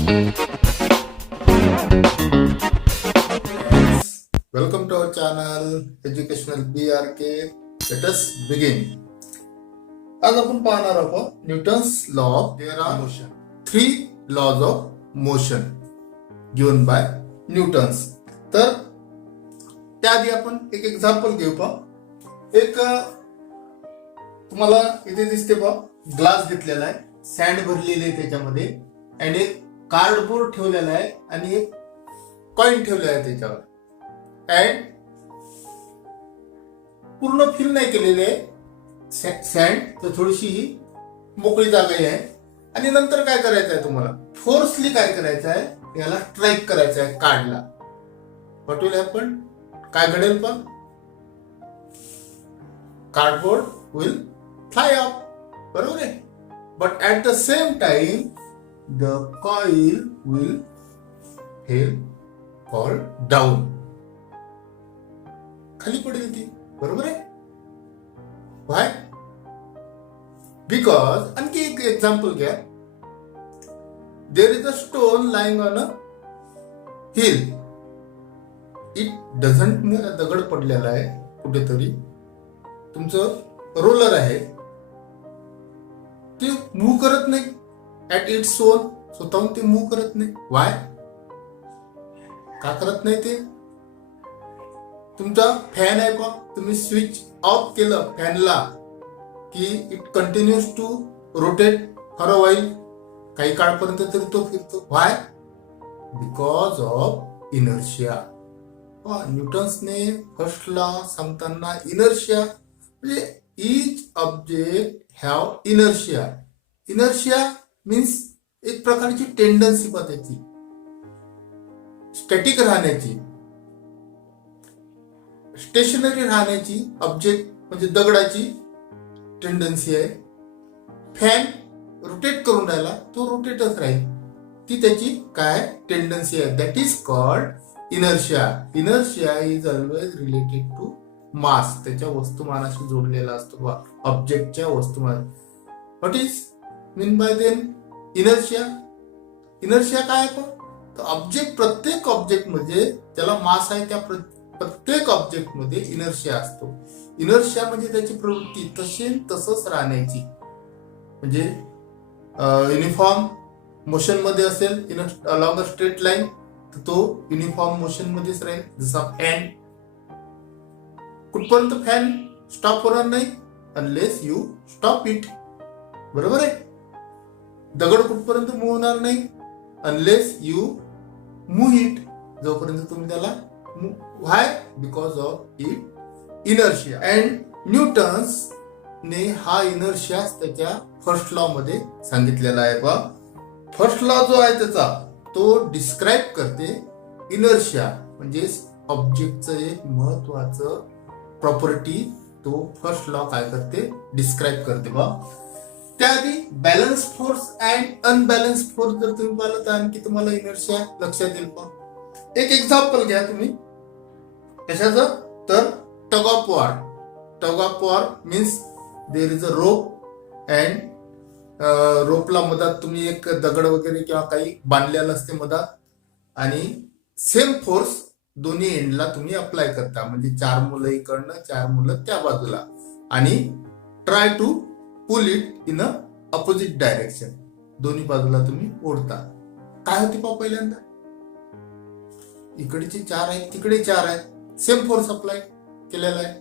Welcome to our channel Educational BRK. Let us begin. आज आपण पाहणार आहोत Newton's law of there are motion. 3 laws of motion given by Newton's. तर त्याआधी आपण एक एक्झाम्पल घेऊ. पहा, एक तुम्हाला इथे दिसते पहा, ग्लास घेतलेला आहे, सँड भरलेली आहे त्याच्यामध्ये, आणि एक कार्डबोर्ड ठेवलेला आहे आणि एक कॉइन ठेवलेला आहे त्याच्यावर. अँड पूर्ण फिल नाही केलेले आहे सँड, तर थोडीशी ही मोकळी जागा आहे. आणि नंतर काय करायचं आहे तुम्हाला, फोर्सली काय करायचं आहे, याला स्ट्राईक करायचं आहे कार्डला. व्हॉट विल हॅपन, काय घडेल, पण कार्डबोर्ड विल फ्लाय अप, बरोबर आहे. But at the same time the coil will fall down, खाली पडेल ती, बरोबर आहे. व्हाय, बिकॉज आणखी एक एक्झाम्पल घ्या. There is a stone lying on a hill. It doesn't move. दगड पडलेला आहे कुठेतरी, तुमचं रोलर आहे, ते मूव्ह करत नाही. ऍट इट्स ओन, स्वतःहून ते मूव्ह करत नाही. वाय, का करत नाही ते? तुमचा फॅन आहे का, तुम्ही स्विच ऑफ केलं फॅनला की it continues to rotate for a while, काही काळपर्यंत तरी तो फिरतो. Why, because of inertia. न्यूटन्सने फर्स्ट लॉ सांगताना इनर्शिया म्हणजे each object have inertia. Inertia means एक प्रकारची टेंडन्सी त्याची, स्टॅटिक राहण्याची, स्टेशनरी राहण्याची. ऑब्जेक्ट म्हणजे दगडाची टेंडन्सी आहे. फॅन रोटेट करून राहिला, तो रोटेटच राहील, ती त्याची काय टेंडन्सी आहे. That is called inertia. Inertia is always related to mass, त्याच्या वस्तुमानाशी जोडलेला असतो, ऑब्जेक्टच्या वस्तुमान. What is mean by then inertia? Inertia काय आहे? तर ऑब्जेक्ट, प्रत्येक ऑब्जेक्ट मध्ये ज्याला मास आहे त्या प्रत्येक ऑब्जेक्ट मध्ये इनर्शिया असतो. इनर्शिया म्हणजे त्याची प्रवृत्ती तसंच राहण्याची. म्हणजे युनिफॉर्म मोशन मध्ये असेल in along a straight line, तर तो युनिफॉर्म मोशन मध्येच राहील. जसा फॅन, कुठपर्यंत फॅन स्टॉप होणार नाही अनलेस यू स्टॉप इट, बरोबर आहे. दगड कुठपर्यंत मूव्ह होणार नाही अनलेस यू मूव्ह इट, जोपर्यंत तुम्ही त्याला. Why, because of it inertia. And Newton's ने हा इनर्शिया त्याच्या फर्स्ट लॉ मध्ये सांगितलेला आहे. बा, फर्स्ट लॉ जो आहे त्याचा तो डिस्क्राईब करते इनर्शिया, म्हणजे ऑब्जेक्टचं एक महत्वाचं प्रॉपर्टी. तो फर्स्ट लॉ काय करते, डिस्क्राईब करते. बा, त्याआधी balance force and unbalance force जर तुम्ही पाहिलं तर आणखी तुम्हाला इनर्शिया लक्षात येईल. पण एक एक्झाम्पल घ्या तुम्ही कशाचं, तर tug of war. Tug of war means there is a rope and रोपला मधात तुम्ही एक दगड वगैरे किंवा काही बांधलेलं असते मधात, आणि सेम फोर्स दोन्ही एंडला तुम्ही अप्लाय करता. म्हणजे 4 मुलं इकडनं 4 मुलं त्या बाजूला, आणि try to pull it in a opposite direction. दोन्ही बाजूला तुम्ही ओढता. काय होते पहा, पहिल्यांदा इकडचे 4 आहेत, तिकडे 4 आहेत, सेम फोर्स अप्लाय केलेला आहे.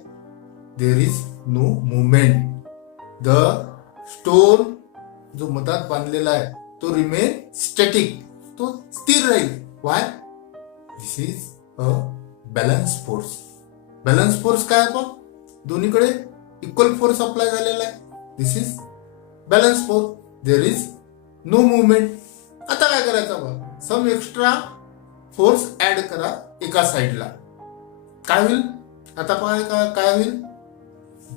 There is no movement. The stone जो मधात बांधलेला आहे तो रिमेन स्टॅटिक, तो स्थिर राहील. Why, this is a balance force. Balance force काय आहे, पण दोन्हीकडे इक्वल फोर्स अप्लाय झालेला आहे. This is balance force. There is no movement. आता काय करायचं बघा, सम एक्स्ट्रा फोर्स ऍड करा एका साइडला. काय होईल आता पहा, काय होईल,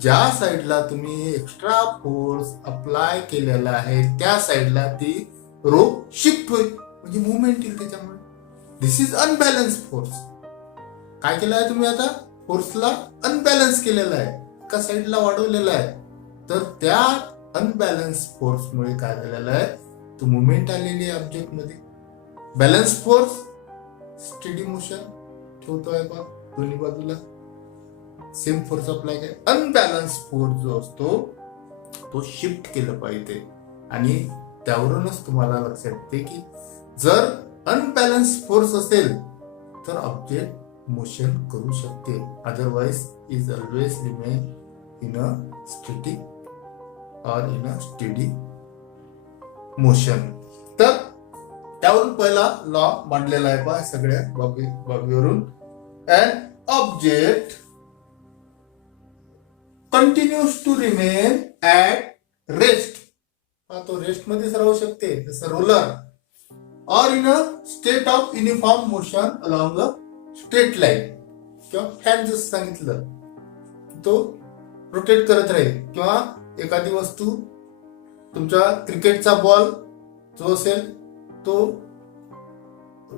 ज्या साइडला तुम्ही एक्स्ट्रा फोर्स अप्लाय केलेला आहे त्या साइडला ती रोप शिफ्ट होईल, म्हणजे मुवमेंट येईल त्याच्यामुळे. दिस इज अनबॅलन्स फोर्स. काय केलं आहे तुम्ही, आता फोर्सला अनबॅलन्स केलेला आहे, एका साइडला वाढवलेला आहे. तर त्या अनबॅलन्स फोर्समुळे काय झालेलं आहे, तो मुवमेंट आलेली आहे ऑब्जेक्ट मध्ये. बॅलन्स फोर्स स्टेडी मोशन ठेवतोय बा दोन्ही बाजूला सेम फोर्स अप्लाय काय. अनबॅलन्स फोर्स जो असतो तो शिफ्ट केलं पाहिजे आणि त्यावरूनच तुम्हाला लक्षात येते की जर अनबॅलन्स फोर्स असेल तर ऑब्जेक्ट मोशन करू शकते, otherwise is always remain in a static or in a steady motion. तर त्यावरून पहिला लॉ मांडलेला आहे पहा सगळ्या बाबीवरून. And object continues to remain at rest. तो रेस्ट मध्येच राहू शकते जसं roller or in a state of uniform motion along a straight line. किंवा फॅन जसं सांगितलं तो रोटेट करत राहील. किंवा एखादी वस्तू तुमचा क्रिकेटचा बॉल जो असेल तो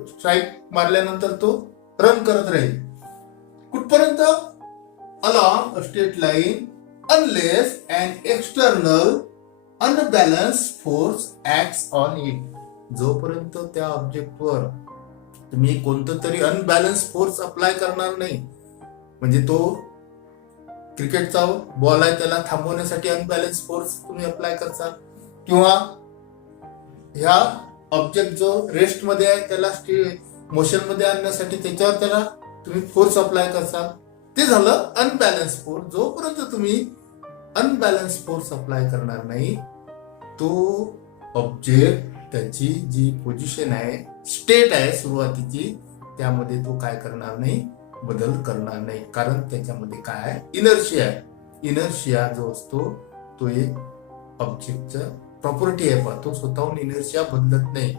स्ट्राईक मारल्यानंतर तो रन करत राहील कुठपर्यंत, along a straight line unless an external unbalanced force acts on it. जोपर्यंत त्या ऑब्जेक्टवर तुम्ही कोणतं तरी अनबॅलन्स फोर्स अप्लाय करणार नाही, म्हणजे तो क्रिकेटचा बॉल आहे त्याला थांबवण्यासाठी अनबॅलन्स फोर्स तुम्ही अप्लाय करसाल, किंवा ह्या ऑब्जेक्ट जो रेस्ट मध्ये आहे त्याला मोशन मध्ये आणण्यासाठी त्याच्यावर त्याला तुम्ही फोर्स अप्लाय करसाल, ते झालं अनबॅलन्स फोर्स. जोपर्यंत तुम्ही अनबॅलन्स फोर्स अप्लाय करणार नाही तो ऑब्जेक्ट त्याची जी पोझिशन आहे स्टेट आहे सुरुवातीची त्यामध्ये तो काय करणार नाही, बदल करणार नाही. कारण त्याच्यामध्ये काय आहे, इनर्शिया आहे. इनर्शिया जो असतो तो एक ऑब्जेक्टचा प्रॉपर्टी आहे, तो स्वतःहून इनर्शिया बदलत नाही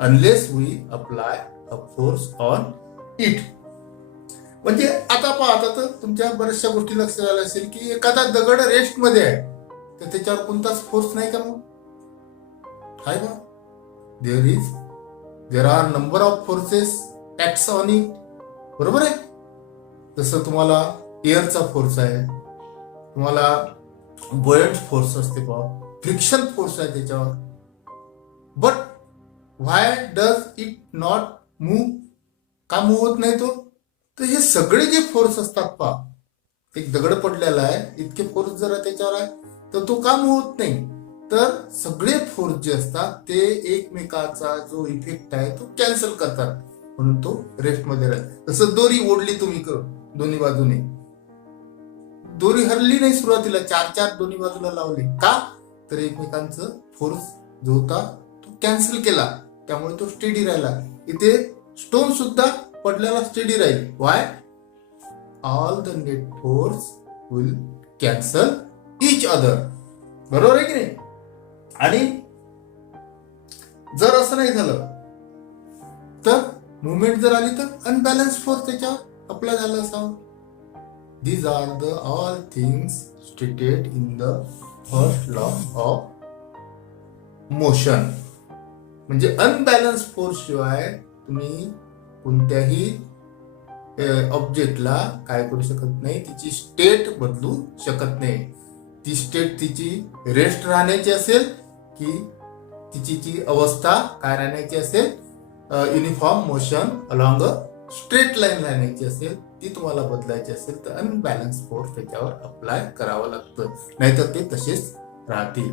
unless we apply a force on it. म्हणजे आता पहा, आता तर तुमच्या बऱ्याचशा गोष्टी लक्षात आल्या असेल की एखादा दगड रेस्ट मध्ये आहे तर त्याच्यावर कोणताच फोर्स नाही का, मग हाय बा there are number of forces acts on it. बरोबर आहे. जसं तुम्हाला एअरचा फोर्स आहे, तुम्हाला बॉयंट फोर्स असते पहा, फ्रिक्शन फोर्स आहे त्याच्यावर. But why does it not move, का मूव्ह होत नाही तो, तर हे सगळे जे फोर्स असतात पहा, एक दगड पडलेला आहे इतके फोर्स जर त्याच्यावर आहे तर तो का मूव्ह होत नाही, तर सगळे फोर्स जे असतात ते एकमेकाचा जो इफेक्ट आहे तो कॅन्सल करतात म्हणून तो रेस्ट मध्ये राहतो. जसं दोरी ओढली तुम्ही दोन्ही बाजूने, दोरी हरली नाही सुरुवातीला, चार चार दोन्ही बाजूला लावली का, तर एकमेकांचं फोर्स जो होता तो कॅन्सल केला त्यामुळे तो स्टेडी राहिला. इथे स्टोन सुद्धा पडलेला स्टेडी राहील. Y, all the net force will cancel each other. बरोबर आहे की नाही. आणि जर असं नाही झालं तर मुवमेंट जर आली तर अनबॅलन्स फोर्स त्याच्यावर अप्लाय झाला असावा. These are the all things stated in the first law of motion. म्हणजे अनबॅलन्स फोर्स शिवाय तुम्ही कोणत्याही ऑब्जेक्टला काय करू शकत नाही, तिची स्टेट बदलू शकत नाही. ती स्टेट तिची रेस्ट राहण्याची असेल की तिची जी अवस्था काय राहण्याची असेल, uniform motion along a straight line राहण्याची असेल, ती तुम्हाला बदलायची असेल तर अनबॅलन्स फोर्स त्याच्यावर अप्लाय करावं लागतं, नाहीतर ते तसेच राहतील.